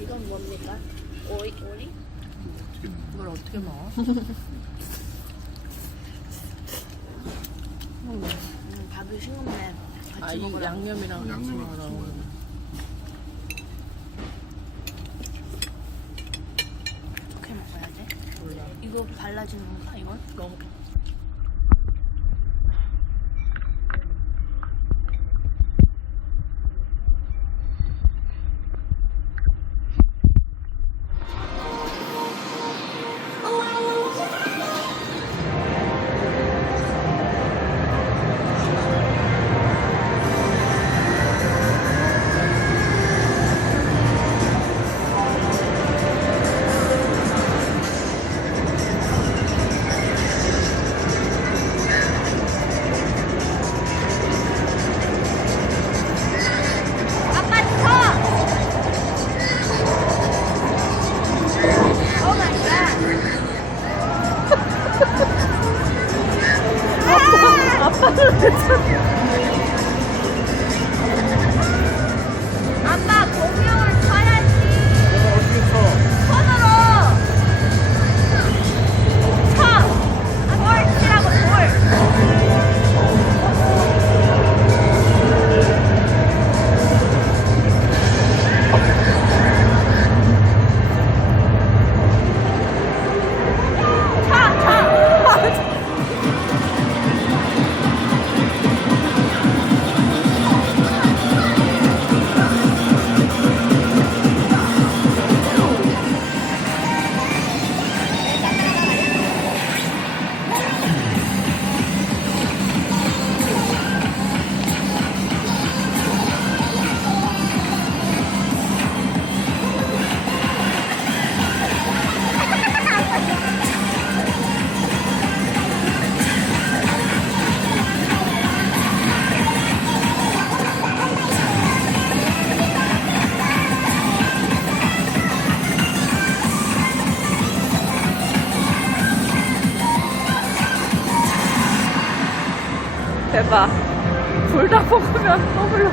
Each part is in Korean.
이건 뭡니까? 오리? 이걸 어떻게 먹어? 밥이 싱겁네. 같이 이 먹으라. 양념이랑 같이 양념이랑 같이 먹으라고. 먹어야 돼. 어떻게 먹어야 돼? 몰라. 이거 발라지는 건가? 이건? 너무 아빠 공룡을 쳐야지. 내가 어떻게 쳐? 손으로 쳐. 돌 치라고 돌. 대박. 불 다 볶으면 또 불러.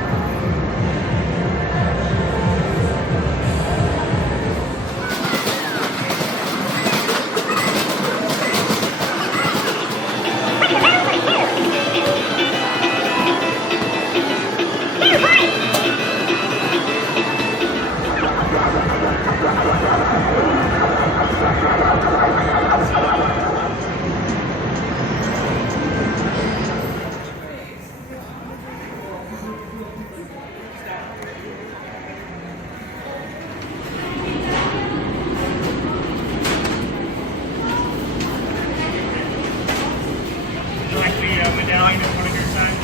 Like the medallion in front of your sign.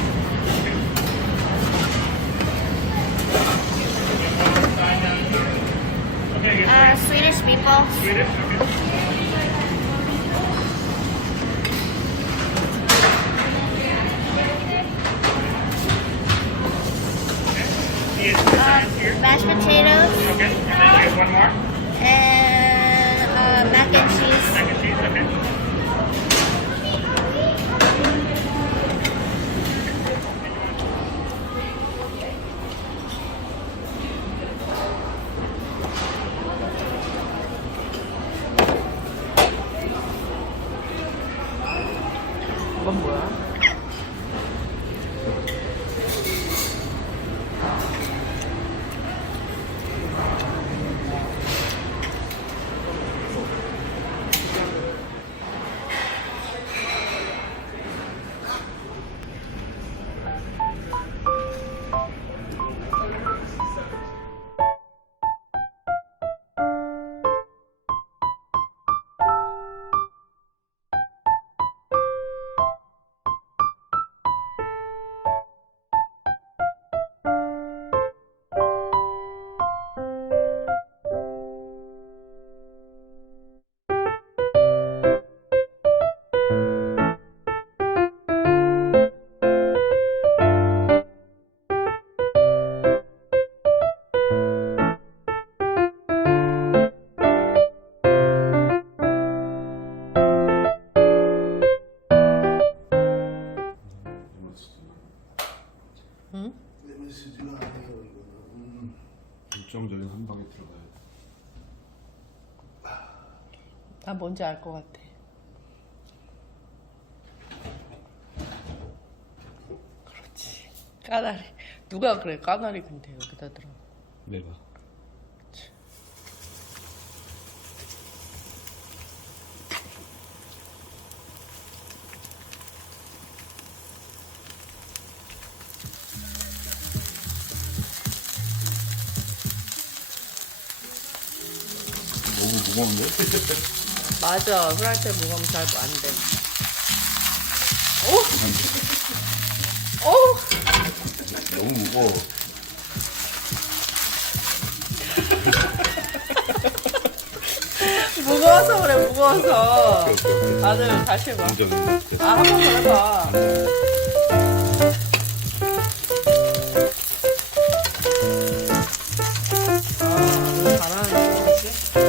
One more sign down here. Okay, yes, Swedish meatballs. Swedish, okay. Yes, the signs here. Mashed potatoes Okay, and then here's one more. and mac and cheese. Mac and cheese, okay. 이건 뭐야? 결정적인 한 방에 들어가야 돼. 나 뭔지 알 것 같아. 그렇지. 까나리. 누가 그래 까나리 근데 여기다 들어. 내가. 너무 무거운데? 맞아. 프라이팬 무거우면 잘 안 돼. 오! 오! 너무 무거워. 무거워서 그래, 무거워서. 오케이, 오케이, 오케이. 다들 다시 해봐. 인정. 아, 한 번 더 해봐. 아, 너 잘하네.